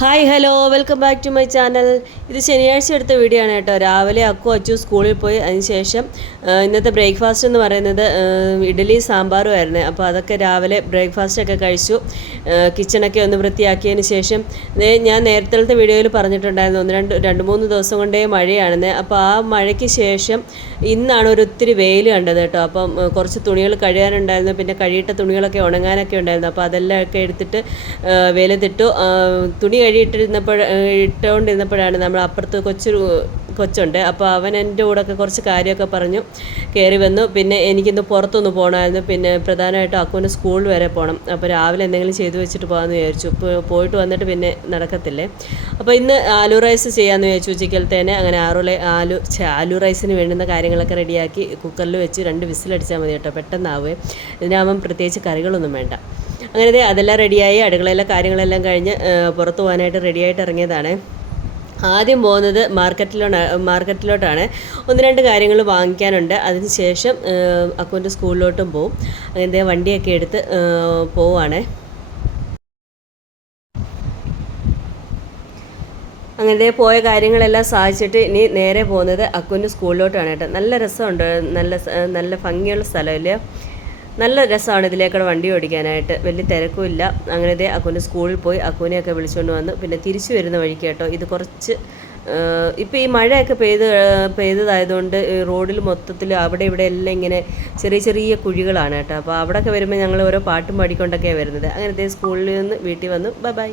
Hi hello welcome back to my channel ഇത് ശനിയാഴ്ച എടുത്ത വീഡിയോ ആണ് കേട്ടോ. രാവിലെ അക്കു അച്ചു സ്കൂളിൽ പോയി. അതിനുശേഷം ശേഷം ഇന്നത്തെ ബ്രേക്ക്ഫാസ്റ്റ് എന്ന് പറയുന്നത് ഇഡലി സാമ്പാറും ആയിരുന്നു. അപ്പോൾ അതൊക്കെ രാവിലെ ബ്രേക്ക്ഫാസ്റ്റ് ഒക്കെ കഴിച്ചു. കിച്ചണൊക്കെ ഒന്ന് വൃത്തിയാക്കിയതിന് ശേഷം ഞാൻ നേരത്തെ വീഡിയോയിൽ പറഞ്ഞിട്ടുണ്ടായിരുന്നു. ഒന്ന് രണ്ട് രണ്ട് മൂന്ന് ദിവസം കൊണ്ടേ മഴയാണെന്ന്. അപ്പോൾ ആ മഴയ്ക്ക് ശേഷം ഇന്നാണ് ഒരു ഒത്തിരി വെയിൽ കണ്ടത് കേട്ടോ. അപ്പം കുറച്ച് തുണികൾ കഴുകാനുണ്ടായിരുന്നു. പിന്നെ കഴിയിട്ട തുണികളൊക്കെ ഉണങ്ങാനൊക്കെ ഉണ്ടായിരുന്നു. അപ്പോൾ അതെല്ലാം ഒക്കെ എടുത്തിട്ട് വെയിലത്തിട്ടു. തുണി കഴിയിട്ടിരുന്നപ്പോൾ ഇട്ടുകൊണ്ടിരുന്നപ്പോഴാണ് നമ്മൾ അപ്പുറത്ത് കൊച്ചൊരു കൊച്ചുണ്ട്. അപ്പോൾ അവൻ എന്റെ കൂടെ ഒക്കെ കുറച്ച് കാര്യമൊക്കെ പറഞ്ഞു കയറി വന്നു. പിന്നെ എനിക്കിന്ന് പുറത്തൊന്ന് പോകണമായിരുന്നു. പിന്നെ പ്രധാനമായിട്ടും അക്കുവിന് സ്കൂളിൽ വരെ പോകണം. അപ്പോൾ രാവിലെ എന്തെങ്കിലും ചെയ്തു വെച്ചിട്ട് പോകാമെന്ന് വിചാരിച്ചു. പോയിട്ട് വന്നിട്ട് പിന്നെ നടക്കത്തില്ലേ? അപ്പോൾ ഇന്ന് ആലു റൈസ് ചെയ്യാമെന്ന് വിചാരിച്ചു ഉച്ചക്കലത്തേനെ. അങ്ങനെ ആറു ആലു ആലു റൈസിന് വേണ്ടുന്ന കാര്യങ്ങളൊക്കെ റെഡിയാക്കി കുക്കറിൽ വെച്ച് രണ്ട് വിസിലടിച്ചാൽ മതി കേട്ടോ പെട്ടെന്നാവേ ഇതിനാവുമ്പം പ്രത്യേകിച്ച് കറികളൊന്നും വേണ്ട. അങ്ങനെ അതെല്ലാം റെഡിയായി അടുക്കളയിലെ കാര്യങ്ങളെല്ലാം കഴിഞ്ഞ് പുറത്തു പോകാനായിട്ട് റെഡിയായിട്ട് ഇറങ്ങിയതാണ്. ആദ്യം പോകുന്നത് മാർക്കറ്റിലോട്ട് മാർക്കറ്റിലോട്ടാണ്. ഒന്ന് രണ്ട് കാര്യങ്ങൾ വാങ്ങിക്കാനുണ്ട്. അതിനുശേഷം അക്കൗണ്ട് സ്കൂളിലോട്ടും പോവും. അങ്ങനത്തെ വണ്ടിയൊക്കെ എടുത്ത് പോവാണ്. അങ്ങനെ പോയ കാര്യങ്ങളെല്ലാം സാധിച്ചിട്ട് ഇനി നേരെ പോകുന്നത് അക്കുവിന്റെ സ്കൂളിലോട്ടാണ് കേട്ടോ. നല്ല രസമുണ്ട്. നല്ല നല്ല ഭംഗിയുള്ള സ്ഥലമല്ലേ നല്ല രസമാണ് ഇതിലേക്കൂടെ വണ്ടി ഓടിക്കാനായിട്ട്. വലിയ തിരക്കുമില്ല. അങ്ങനെ ദേ അക്കുവിന്റെ സ്കൂളിൽ പോയി അക്കുവിനെയൊക്കെ വിളിച്ചുകൊണ്ട് വന്നു പിന്നെ തിരിച്ചു വരുന്ന വഴിക്ക് കേട്ടോ. ഇത് കുറച്ച് ഇപ്പോൾ ഈ മഴയൊക്കെ പെയ്ത് പെയ്തതായതുകൊണ്ട് റോഡിൽ മൊത്തത്തിൽ അവിടെ ഇവിടെ എല്ലാം ഇങ്ങനെ ചെറിയ ചെറിയ കുഴികളാണ് കേട്ടോ. അപ്പോൾ അവിടെയൊക്കെ വരുമ്പോൾ ഞങ്ങൾ ഓരോ പാട്ടും പാടിക്കൊണ്ടൊക്കെയാണ് വരുന്നത്. അങ്ങനെ ദേ സ്കൂളിൽ നിന്ന് വീട്ടിൽ വന്നു. ബൈ.